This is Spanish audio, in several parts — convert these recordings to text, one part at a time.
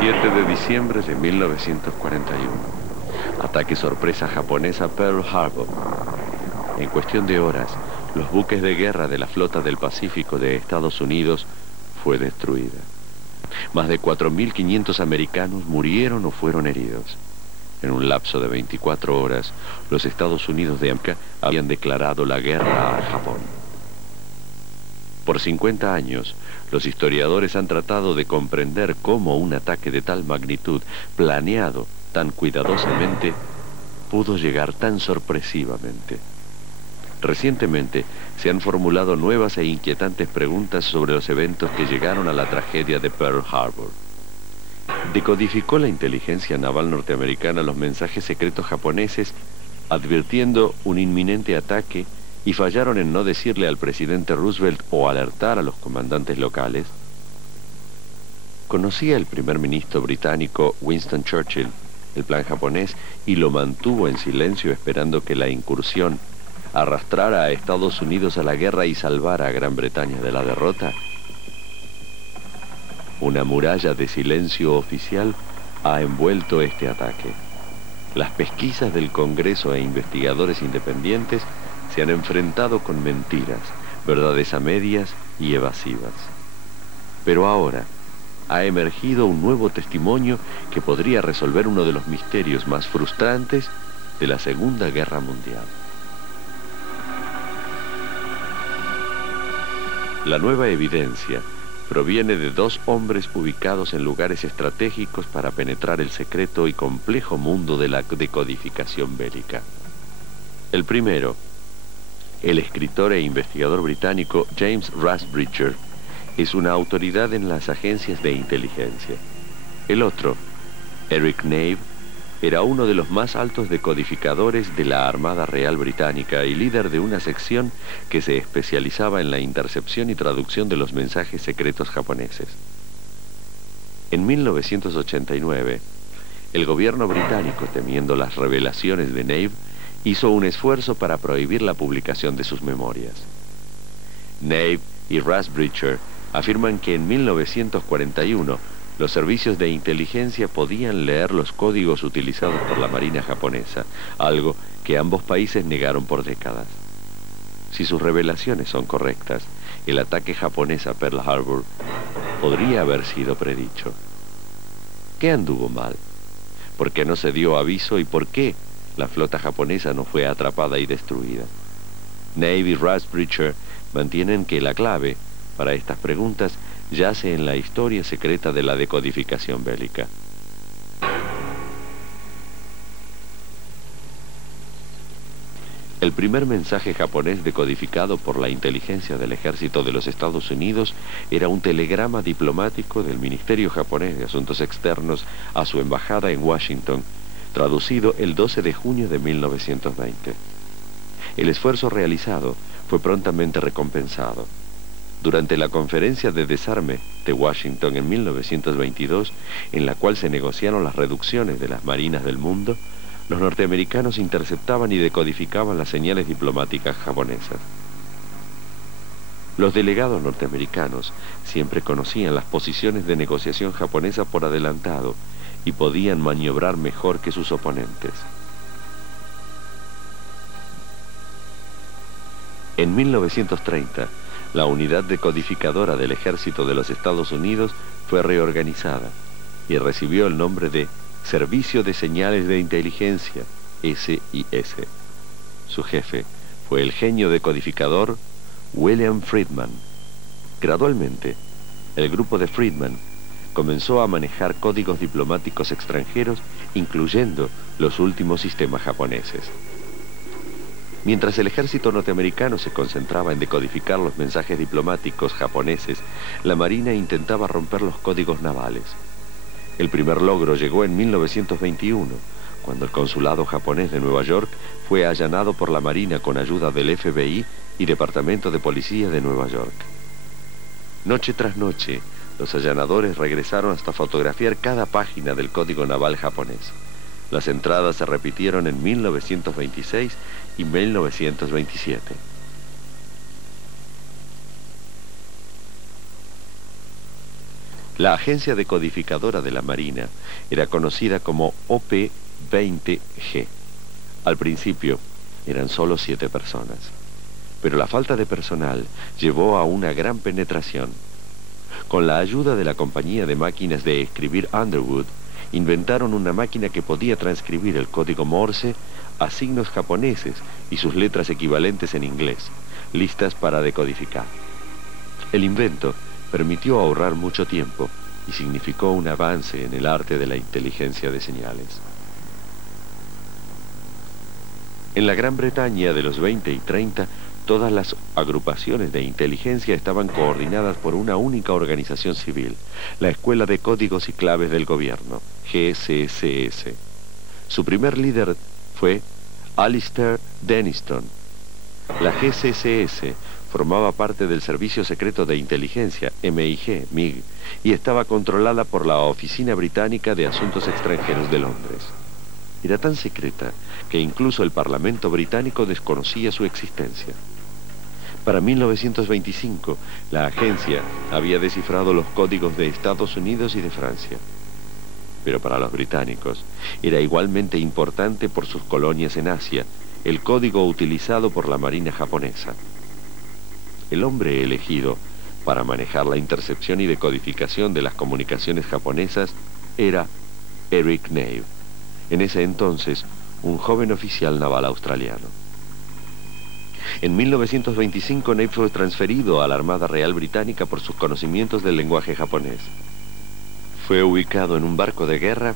7 de diciembre de 1941. Ataque sorpresa japonés a Pearl Harbor. En cuestión de horas, los buques de guerra de la flota del Pacífico de Estados Unidos fue destruida. Más de 4.500 americanos murieron o fueron heridos. En un lapso de 24 horas, los Estados Unidos de América habían declarado la guerra a Japón. Por 50 años, los historiadores han tratado de comprender cómo un ataque de tal magnitud, planeado tan cuidadosamente, pudo llegar tan sorpresivamente. Recientemente se han formulado nuevas e inquietantes preguntas sobre los eventos que llegaron a la tragedia de Pearl Harbor. ¿Decodificó la inteligencia naval norteamericana los mensajes secretos japoneses advirtiendo un inminente ataque y fallaron en no decirle al presidente Roosevelt o alertar a los comandantes locales? ¿Conocía el primer ministro británico Winston Churchill el plan japonés y lo mantuvo en silencio esperando que la incursión arrastrara a Estados Unidos a la guerra y salvara a Gran Bretaña de la derrota? Una muralla de silencio oficial ha envuelto este ataque. Las pesquisas del Congreso e investigadores independientes se han enfrentado con mentiras, verdades a medias y evasivas. Pero ahora ha emergido un nuevo testimonio que podría resolver uno de los misterios más frustrantes de la Segunda Guerra Mundial. La nueva evidencia proviene de dos hombres ubicados en lugares estratégicos para penetrar el secreto y complejo mundo de la decodificación bélica. El primero, el escritor e investigador británico James Rusbridger, es una autoridad en las agencias de inteligencia. El otro, Eric Nave, era uno de los más altos decodificadores de la Armada Real Británica y líder de una sección que se especializaba en la intercepción y traducción de los mensajes secretos japoneses. En 1989, el gobierno británico, temiendo las revelaciones de Nave, hizo un esfuerzo para prohibir la publicación de sus memorias. Nave y Rusbridger afirman que en 1941 los servicios de inteligencia podían leer los códigos utilizados por la Marina japonesa, algo que ambos países negaron por décadas. Si sus revelaciones son correctas, el ataque japonés a Pearl Harbor podría haber sido predicho. ¿Qué anduvo mal? ¿Por qué no se dio aviso y por qué la flota japonesa no fue atrapada y destruida? Nave y Rusbridger mantienen que la clave para estas preguntas yace en la historia secreta de la decodificación bélica. El primer mensaje japonés decodificado por la inteligencia del ejército de los Estados Unidos era un telegrama diplomático del Ministerio japonés de Asuntos Externos a su embajada en Washington, traducido el 12 de junio de 1920. El esfuerzo realizado fue prontamente recompensado. Durante la conferencia de desarme de Washington en 1922, en la cual se negociaron las reducciones de las marinas del mundo, los norteamericanos interceptaban y decodificaban las señales diplomáticas japonesas. Los delegados norteamericanos siempre conocían las posiciones de negociación japonesa por adelantado y podían maniobrar mejor que sus oponentes. En 1930, la unidad decodificadora del Ejército de los Estados Unidos fue reorganizada y recibió el nombre de Servicio de Señales de Inteligencia, SIS. Su jefe fue el genio decodificador William Friedman. Gradualmente, el grupo de Friedman comenzó a manejar códigos diplomáticos extranjeros, incluyendo los últimos sistemas japoneses. Mientras el ejército norteamericano se concentraba en decodificar los mensajes diplomáticos japoneses, la Marina intentaba romper los códigos navales. El primer logro llegó en 1921, cuando el consulado japonés de Nueva York fue allanado por la Marina con ayuda del FBI y Departamento de Policía de Nueva York. Noche tras noche, los allanadores regresaron hasta fotografiar cada página del código naval japonés. Las entradas se repitieron en 1926 y 1927. La agencia decodificadora de la Marina era conocida como OP-20G. Al principio eran solo 7 personas, pero la falta de personal llevó a una gran penetración. Con la ayuda de la compañía de máquinas de escribir Underwood, inventaron una máquina que podía transcribir el código Morse a signos japoneses y sus letras equivalentes en inglés, listas para decodificar. El invento permitió ahorrar mucho tiempo y significó un avance en el arte de la inteligencia de señales. En la Gran Bretaña de los 20 y 30, todas las agrupaciones de inteligencia estaban coordinadas por una única organización civil, la Escuela de Códigos y Claves del Gobierno, GCCS. Su primer líder fue Alistair Denniston. La GCCS formaba parte del Servicio Secreto de Inteligencia, MIG, y estaba controlada por la Oficina Británica de Asuntos Extranjeros de Londres. Era tan secreta que incluso el Parlamento británico desconocía su existencia. Para 1925, la agencia había descifrado los códigos de Estados Unidos y de Francia. Pero para los británicos era igualmente importante por sus colonias en Asia el código utilizado por la Marina japonesa. El hombre elegido para manejar la intercepción y decodificación de las comunicaciones japonesas era Eric Nave, en ese entonces un joven oficial naval australiano. En 1925 Nave fue transferido a la Armada Real Británica por sus conocimientos del lenguaje japonés. Fue ubicado en un barco de guerra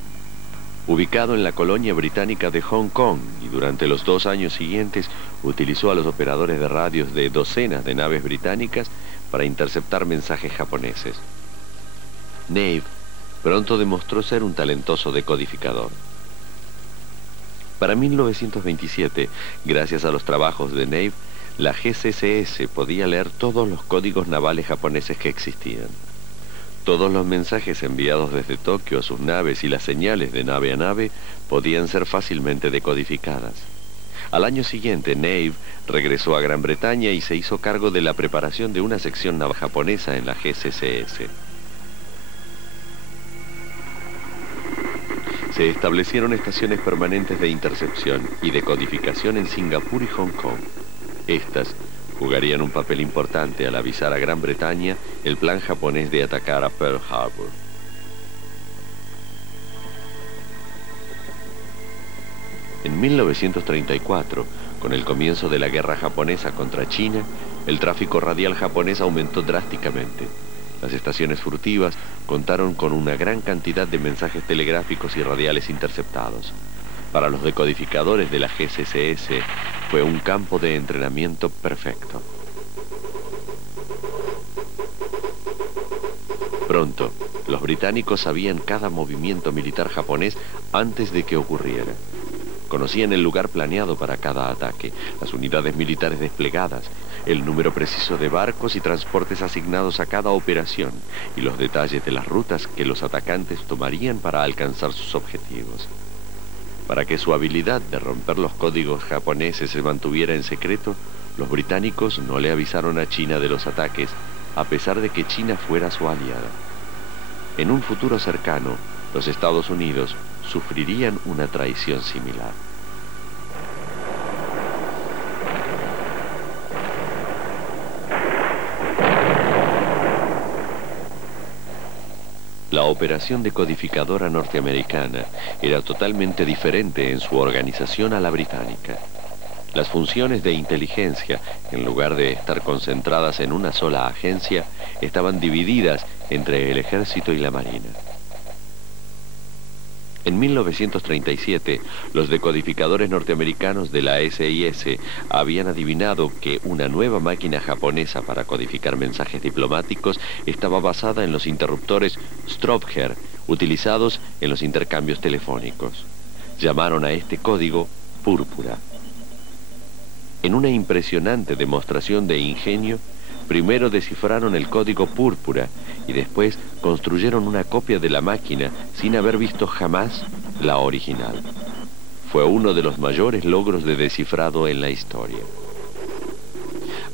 ubicado en la colonia británica de Hong Kong y durante los 2 años siguientes utilizó a los operadores de radios de docenas de naves británicas para interceptar mensajes japoneses. Nave pronto demostró ser un talentoso decodificador. Para 1927, gracias a los trabajos de Nave, la GCCS podía leer todos los códigos navales japoneses que existían. Todos los mensajes enviados desde Tokio a sus naves y las señales de nave a nave podían ser fácilmente decodificadas. Al año siguiente, Nave regresó a Gran Bretaña y se hizo cargo de la preparación de una sección naval japonesa en la GCCS. Se establecieron estaciones permanentes de intercepción y decodificación en Singapur y Hong Kong. Estas jugarían un papel importante al avisar a Gran Bretaña el plan japonés de atacar a Pearl Harbor. En 1934, con el comienzo de la guerra japonesa contra China, el tráfico radial japonés aumentó drásticamente. Las estaciones furtivas contaron con una gran cantidad de mensajes telegráficos y radiales interceptados. Para los decodificadores de la GCCS fue un campo de entrenamiento perfecto. Pronto, los británicos sabían cada movimiento militar japonés antes de que ocurriera. Conocían el lugar planeado para cada ataque, las unidades militares desplegadas, el número preciso de barcos y transportes asignados a cada operación y los detalles de las rutas que los atacantes tomarían para alcanzar sus objetivos. Para que su habilidad de romper los códigos japoneses se mantuviera en secreto, los británicos no le avisaron a China de los ataques, a pesar de que China fuera su aliada. En un futuro cercano, los Estados Unidos sufrirían una traición similar. La operación decodificadora norteamericana era totalmente diferente en su organización a la británica. Las funciones de inteligencia, en lugar de estar concentradas en una sola agencia, estaban divididas entre el ejército y la marina. En 1937, los decodificadores norteamericanos de la SIS habían adivinado que una nueva máquina japonesa para codificar mensajes diplomáticos estaba basada en los interruptores Stropher, utilizados en los intercambios telefónicos. Llamaron a este código Púrpura. En una impresionante demostración de ingenio, primero descifraron el código Púrpura y después construyeron una copia de la máquina sin haber visto jamás la original. Fue uno de los mayores logros de descifrado en la historia.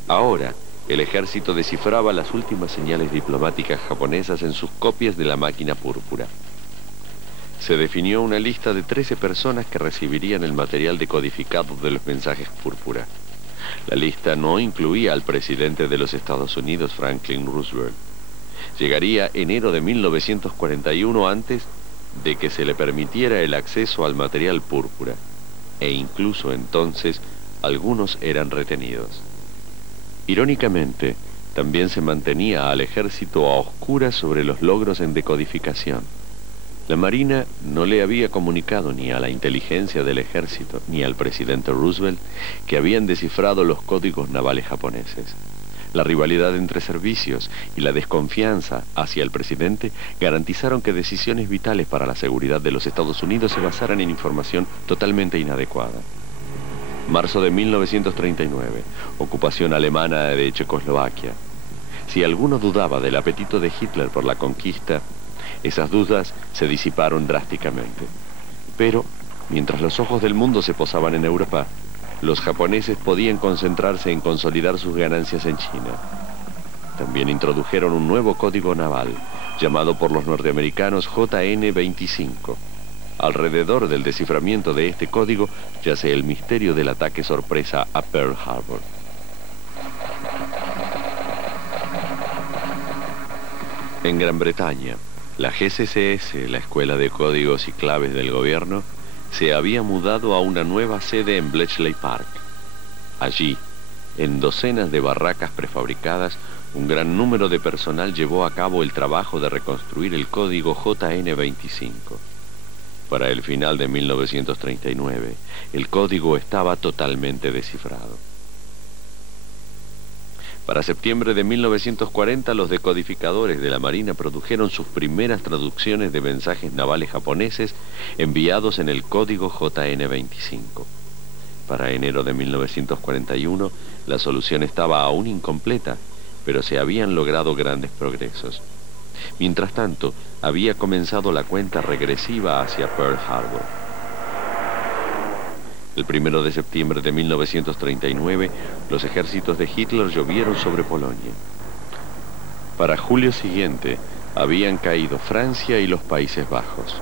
Ahora, el ejército descifraba las últimas señales diplomáticas japonesas en sus copias de la máquina púrpura. Se definió una lista de 13 personas que recibirían el material decodificado de los mensajes púrpura. La lista no incluía al presidente de los Estados Unidos, Franklin Roosevelt. Llegaría enero de 1941 antes de que se le permitiera el acceso al material púrpura, e incluso entonces algunos eran retenidos. Irónicamente, también se mantenía al ejército a oscuras sobre los logros en decodificación. La Marina no le había comunicado ni a la inteligencia del ejército ni al presidente Roosevelt que habían descifrado los códigos navales japoneses. La rivalidad entre servicios y la desconfianza hacia el presidente garantizaron que decisiones vitales para la seguridad de los Estados Unidos se basaran en información totalmente inadecuada. Marzo de 1939, ocupación alemana de Checoslovaquia. Si alguno dudaba del apetito de Hitler por la conquista, esas dudas se disiparon drásticamente. Pero, mientras los ojos del mundo se posaban en Europa, los japoneses podían concentrarse en consolidar sus ganancias en China. También introdujeron un nuevo código naval, llamado por los norteamericanos JN-25. Alrededor del desciframiento de este código yace el misterio del ataque sorpresa a Pearl Harbor. En Gran Bretaña, la GCCS, la Escuela de Códigos y Claves del Gobierno, se había mudado a una nueva sede en Bletchley Park. Allí, en docenas de barracas prefabricadas, un gran número de personal llevó a cabo el trabajo de reconstruir el código JN-25. Para el final de 1939, el código estaba totalmente descifrado. Para septiembre de 1940, los decodificadores de la Marina produjeron sus primeras traducciones de mensajes navales japoneses enviados en el código JN-25. Para enero de 1941, la solución estaba aún incompleta, pero se habían logrado grandes progresos. Mientras tanto, había comenzado la cuenta regresiva hacia Pearl Harbor. El 1 de septiembre de 1939, los ejércitos de Hitler llovieron sobre Polonia. Para julio siguiente, habían caído Francia y los Países Bajos.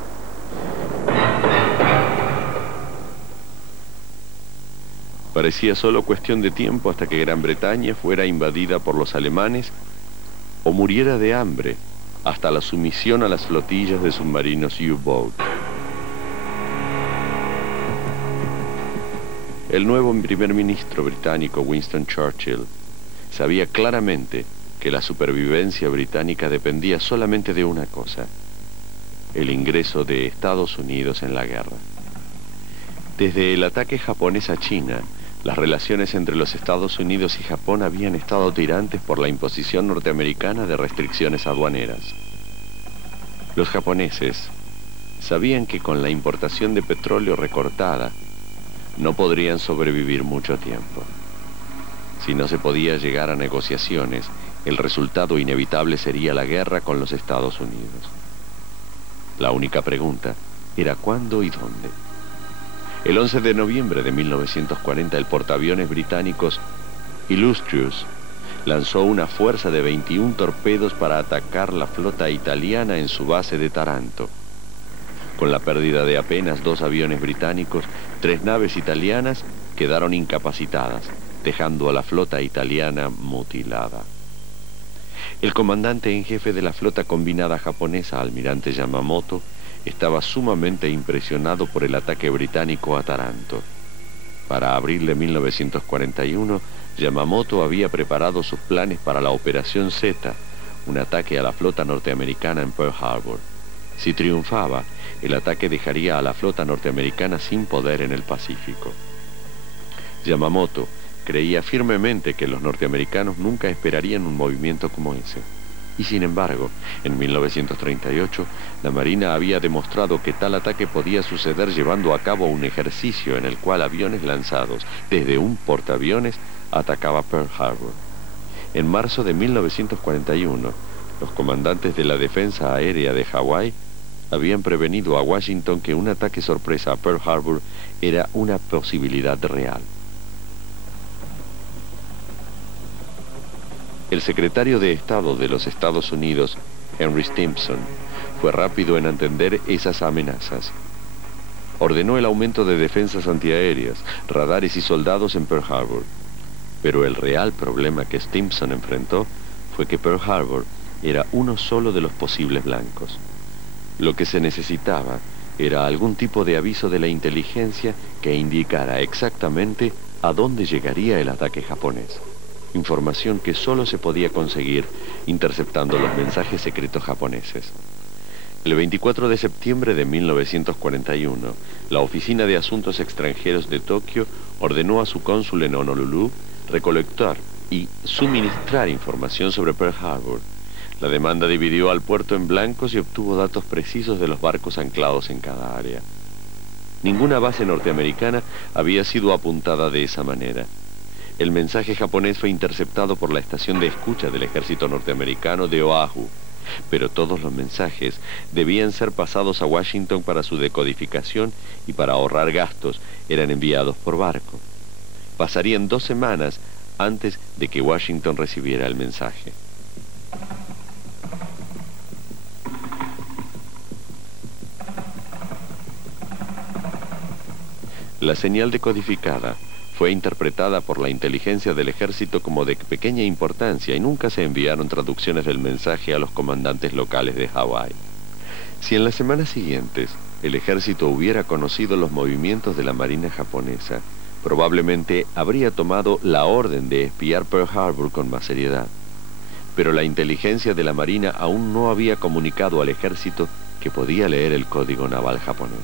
Parecía solo cuestión de tiempo hasta que Gran Bretaña fuera invadida por los alemanes o muriera de hambre hasta la sumisión a las flotillas de submarinos U-Boat. El nuevo primer ministro británico Winston Churchill sabía claramente que la supervivencia británica dependía solamente de una cosa: el ingreso de Estados Unidos en la guerra. Desde el ataque japonés a China, las relaciones entre los Estados Unidos y Japón habían estado tirantes por la imposición norteamericana de restricciones aduaneras. Los japoneses sabían que con la importación de petróleo recortada, no podrían sobrevivir mucho tiempo. Si no se podía llegar a negociaciones, el resultado inevitable sería la guerra con los Estados Unidos. La única pregunta era cuándo y dónde. El 11 de noviembre de 1940, el portaaviones británicos Illustrious lanzó una fuerza de 21 torpedos para atacar la flota italiana en su base de Taranto. Con la pérdida de apenas 2 aviones británicos, 3 naves italianas quedaron incapacitadas, dejando a la flota italiana mutilada. El comandante en jefe de la flota combinada japonesa, almirante Yamamoto, estaba sumamente impresionado por el ataque británico a Taranto. Para abril de 1941, Yamamoto había preparado sus planes para la Operación Z, un ataque a la flota norteamericana en Pearl Harbor. Si triunfaba, el ataque dejaría a la flota norteamericana sin poder en el Pacífico. Yamamoto creía firmemente que los norteamericanos nunca esperarían un movimiento como ese. Y sin embargo, en 1938, la Marina había demostrado que tal ataque podía suceder llevando a cabo un ejercicio en el cual aviones lanzados desde un portaaviones atacaba Pearl Harbor. En marzo de 1941, los comandantes de la defensa aérea de Hawái habían prevenido a Washington que un ataque sorpresa a Pearl Harbor era una posibilidad real. El secretario de Estado de los Estados Unidos, Henry Stimson, fue rápido en entender esas amenazas. Ordenó el aumento de defensas antiaéreas, radares y soldados en Pearl Harbor. Pero el real problema que Stimson enfrentó fue que Pearl Harbor era uno solo de los posibles blancos. Lo que se necesitaba era algún tipo de aviso de la inteligencia que indicara exactamente a dónde llegaría el ataque japonés. Información que solo se podía conseguir interceptando los mensajes secretos japoneses. El 24 de septiembre de 1941, la Oficina de Asuntos Extranjeros de Tokio ordenó a su cónsul en Honolulu recolectar y suministrar información sobre Pearl Harbor. La demanda dividió al puerto en blancos y obtuvo datos precisos de los barcos anclados en cada área. Ninguna base norteamericana había sido apuntada de esa manera. El mensaje japonés fue interceptado por la estación de escucha del ejército norteamericano de Oahu, pero todos los mensajes debían ser pasados a Washington para su decodificación y para ahorrar gastos eran enviados por barco. Pasarían 2 semanas antes de que Washington recibiera el mensaje. La señal decodificada fue interpretada por la inteligencia del ejército como de pequeña importancia y nunca se enviaron traducciones del mensaje a los comandantes locales de Hawái. Si en las semanas siguientes el ejército hubiera conocido los movimientos de la marina japonesa, probablemente habría tomado la orden de espiar Pearl Harbor con más seriedad. Pero la inteligencia de la marina aún no había comunicado al ejército que podía leer el código naval japonés.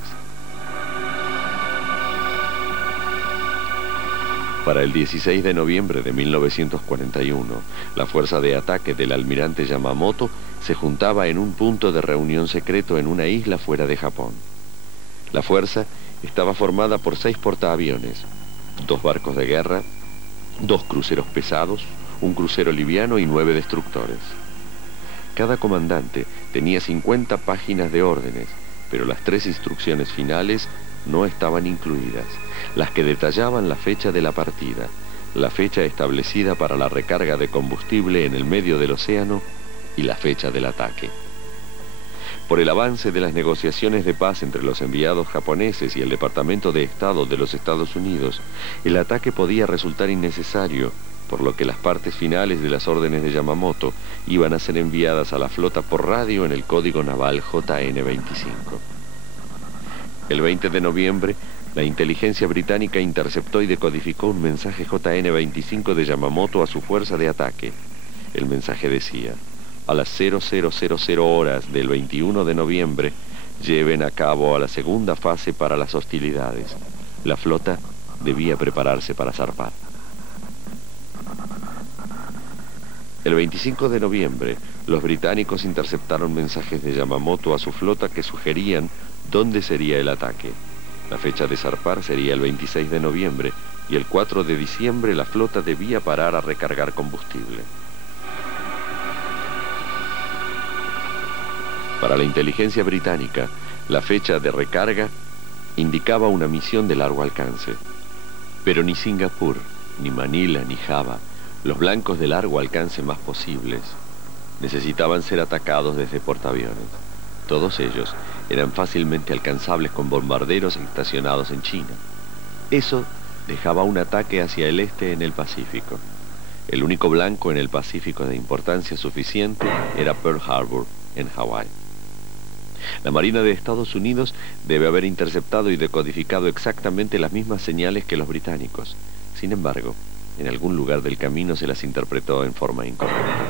Para el 16 de noviembre de 1941, la fuerza de ataque del almirante Yamamoto se juntaba en un punto de reunión secreto en una isla fuera de Japón. La fuerza estaba formada por 6 portaaviones, 2 barcos de guerra, 2 cruceros pesados, un crucero liviano y 9 destructores. Cada comandante tenía 50 páginas de órdenes, pero las 3 instrucciones finales no estaban incluidas, las que detallaban la fecha de la partida, la fecha establecida para la recarga de combustible en el medio del océano y la fecha del ataque. Por el avance de las negociaciones de paz entre los enviados japoneses y el Departamento de Estado de los Estados Unidos, el ataque podía resultar innecesario, por lo que las partes finales de las órdenes de Yamamoto iban a ser enviadas a la flota por radio en el código naval JN-25. El 20 de noviembre, la inteligencia británica interceptó y decodificó un mensaje JN-25 de Yamamoto a su fuerza de ataque. El mensaje decía: a las 0000 horas del 21 de noviembre, lleven a cabo a la segunda fase para las hostilidades. La flota debía prepararse para zarpar. El 25 de noviembre, los británicos interceptaron mensajes de Yamamoto a su flota que sugerían dónde sería el ataque. La fecha de zarpar sería el 26 de noviembre y el 4 de diciembre la flota debía parar a recargar combustible. Para la inteligencia británica, la fecha de recarga indicaba una misión de largo alcance. Pero ni Singapur, ni Manila, ni Java, los blancos de largo alcance más posibles, necesitaban ser atacados desde portaaviones. Todos ellos eran fácilmente alcanzables con bombarderos estacionados en China. Eso dejaba un ataque hacia el este en el Pacífico. El único blanco en el Pacífico de importancia suficiente era Pearl Harbor, en Hawái. La Marina de Estados Unidos debe haber interceptado y decodificado exactamente las mismas señales que los británicos. Sin embargo, en algún lugar del camino se las interpretó en forma incorrecta.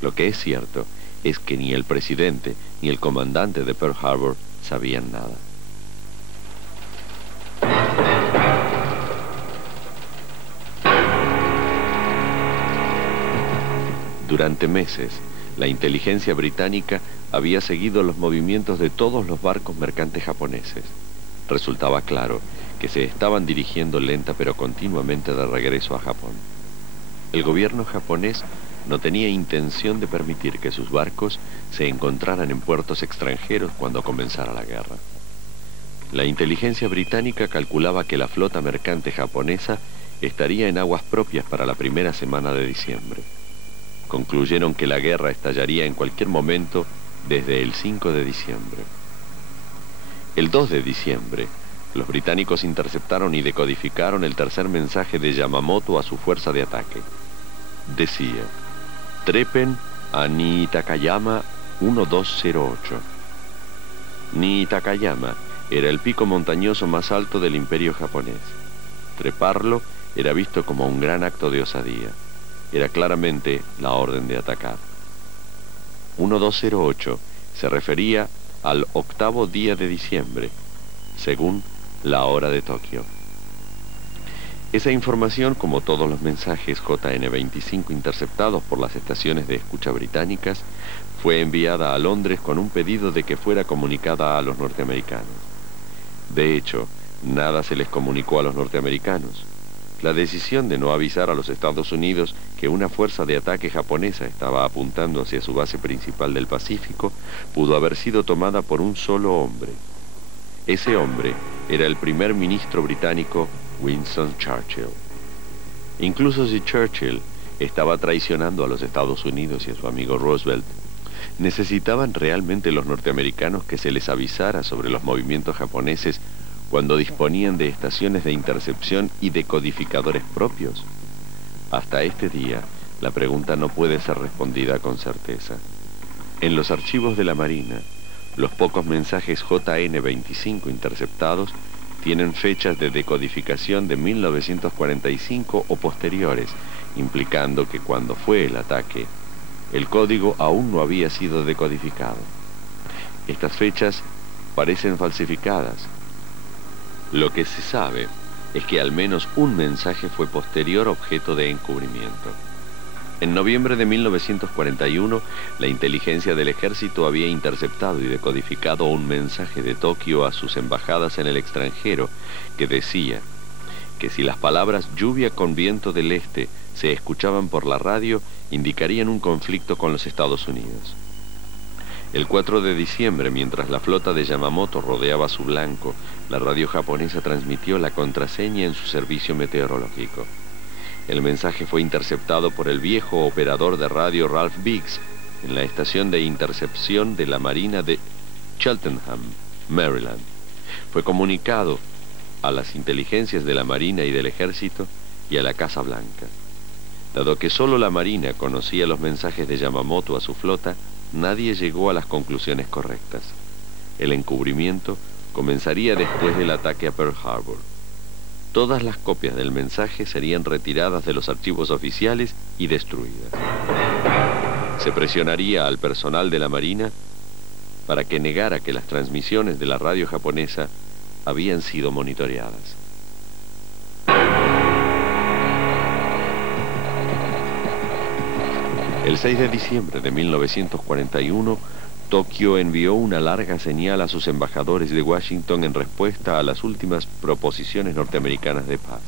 Lo que es cierto es que ni el presidente ni el comandante de Pearl Harbor sabían nada. Durante meses, la inteligencia británica había seguido los movimientos de todos los barcos mercantes japoneses. Resultaba claro que se estaban dirigiendo lenta pero continuamente de regreso a Japón. El gobierno japonés no tenía intención de permitir que sus barcos se encontraran en puertos extranjeros cuando comenzara la guerra. La inteligencia británica calculaba que la flota mercante japonesa estaría en aguas propias para la primera semana de diciembre. concluyeron que la guerra estallaría en cualquier momento desde el 5 de diciembre. El 2 de diciembre, los británicos interceptaron y decodificaron el tercer mensaje de Yamamoto a su fuerza de ataque. Decía: trepen a Niitakayama 1208. Niitakayama era el pico montañoso más alto del imperio japonés. Treparlo era visto como un gran acto de osadía. Era claramente la orden de atacar. 1208 se refería al 8º día de diciembre, según la hora de Tokio. Esa información, como todos los mensajes JN-25 interceptados por las estaciones de escucha británicas, fue enviada a Londres con un pedido de que fuera comunicada a los norteamericanos. De hecho, nada se les comunicó a los norteamericanos. La decisión de no avisar a los Estados Unidos que una fuerza de ataque japonesa estaba apuntando hacia su base principal del Pacífico pudo haber sido tomada por un solo hombre. Ese hombre era el primer ministro británico Winston Churchill. Incluso si Churchill estaba traicionando a los Estados Unidos y a su amigo Roosevelt, ¿necesitaban realmente los norteamericanos que se les avisara sobre los movimientos japoneses cuando disponían de estaciones de intercepción y decodificadores propios? Hasta este día, la pregunta no puede ser respondida con certeza. En los archivos de la Marina, los pocos mensajes JN-25 interceptados tienen fechas de decodificación de 1945 o posteriores, implicando que cuando fue el ataque, el código aún no había sido decodificado. Estas fechas parecen falsificadas. Lo que se sabe es que al menos un mensaje fue posterior objeto de encubrimiento. En noviembre de 1941, la inteligencia del ejército había interceptado y decodificado un mensaje de Tokio a sus embajadas en el extranjero que decía que si las palabras lluvia con viento del este se escuchaban por la radio, indicarían un conflicto con los Estados Unidos. El 4 de diciembre, mientras la flota de Yamamoto rodeaba su blanco, la radio japonesa transmitió la contraseña en su servicio meteorológico. El mensaje fue interceptado por el viejo operador de radio Ralph Biggs en la estación de intercepción de la Marina de Cheltenham, Maryland. Fue comunicado a las inteligencias de la Marina y del Ejército y a la Casa Blanca. Dado que solo la Marina conocía los mensajes de Yamamoto a su flota, nadie llegó a las conclusiones correctas. El encubrimiento comenzaría después del ataque a Pearl Harbor. Todas las copias del mensaje serían retiradas de los archivos oficiales y destruidas. Se presionaría al personal de la Marina para que negara que las transmisiones de la radio japonesa habían sido monitoreadas. El 6 de diciembre de 1941, Tokio envió una larga señal a sus embajadores de Washington en respuesta a las últimas proposiciones norteamericanas de paz.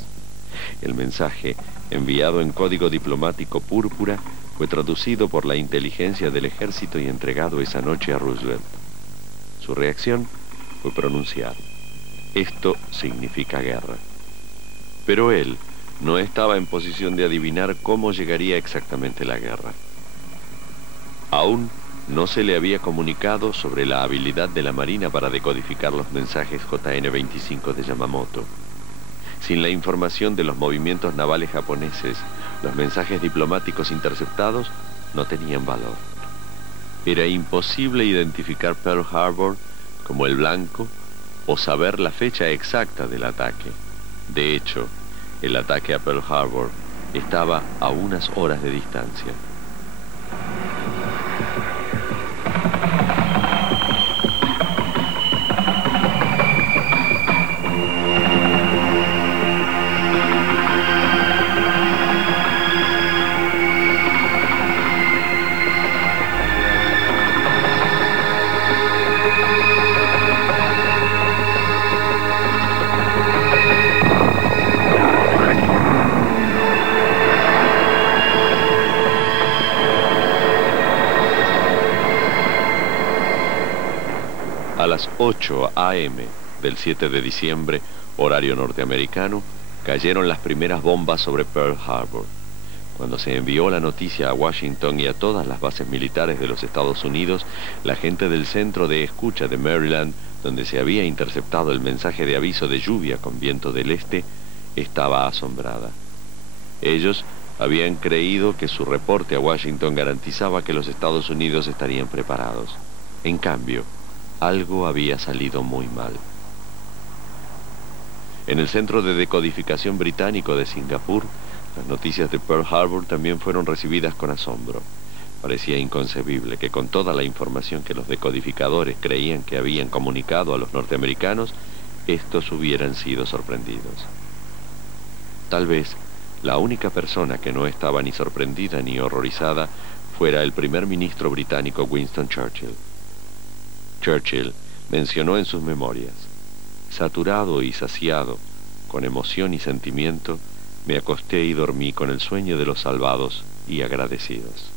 El mensaje, enviado en código diplomático púrpura, fue traducido por la inteligencia del ejército y entregado esa noche a Roosevelt. Su reacción fue pronunciar: esto significa guerra. Pero él no estaba en posición de adivinar cómo llegaría exactamente la guerra. Aún no se le había comunicado sobre la habilidad de la Marina para decodificar los mensajes JN-25 de Yamamoto. Sin la información de los movimientos navales japoneses, los mensajes diplomáticos interceptados no tenían valor. Era imposible identificar Pearl Harbor como el blanco o saber la fecha exacta del ataque. De hecho, el ataque a Pearl Harbor estaba a unas horas de distancia. A las 8 a.m. del 7 de diciembre, horario norteamericano, cayeron las primeras bombas sobre Pearl Harbor. Cuando se envió la noticia a Washington y a todas las bases militares de los Estados Unidos, la gente del centro de escucha de Maryland, donde se había interceptado el mensaje de aviso de lluvia con viento del este, estaba asombrada. Ellos habían creído que su reporte a Washington garantizaba que los Estados Unidos estarían preparados. En cambio, algo había salido muy mal. En el Centro de Decodificación Británico de Singapur, las noticias de Pearl Harbor también fueron recibidas con asombro. Parecía inconcebible que con toda la información que los decodificadores creían que habían comunicado a los norteamericanos, estos hubieran sido sorprendidos. Tal vez la única persona que no estaba ni sorprendida ni horrorizada fuera el primer ministro británico Winston Churchill. Churchill mencionó en sus memorias: saturado y saciado, con emoción y sentimiento, me acosté y dormí con el sueño de los salvados y agradecidos.